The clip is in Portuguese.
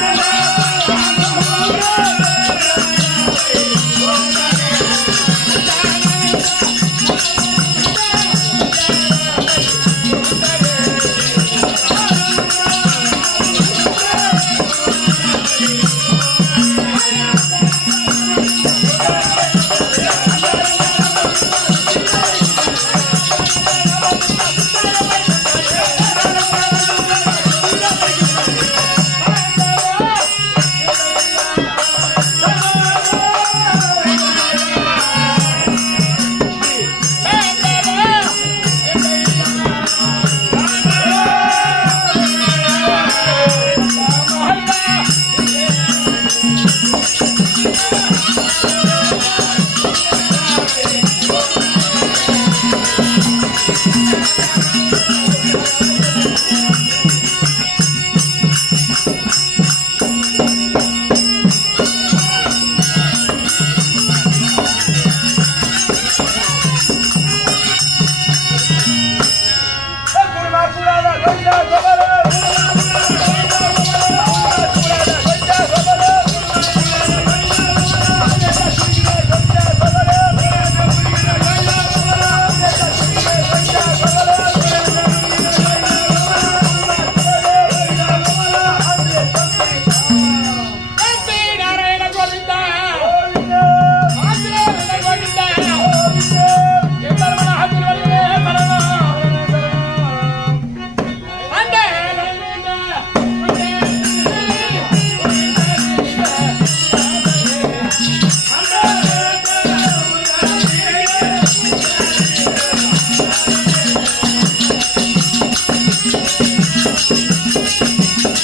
Música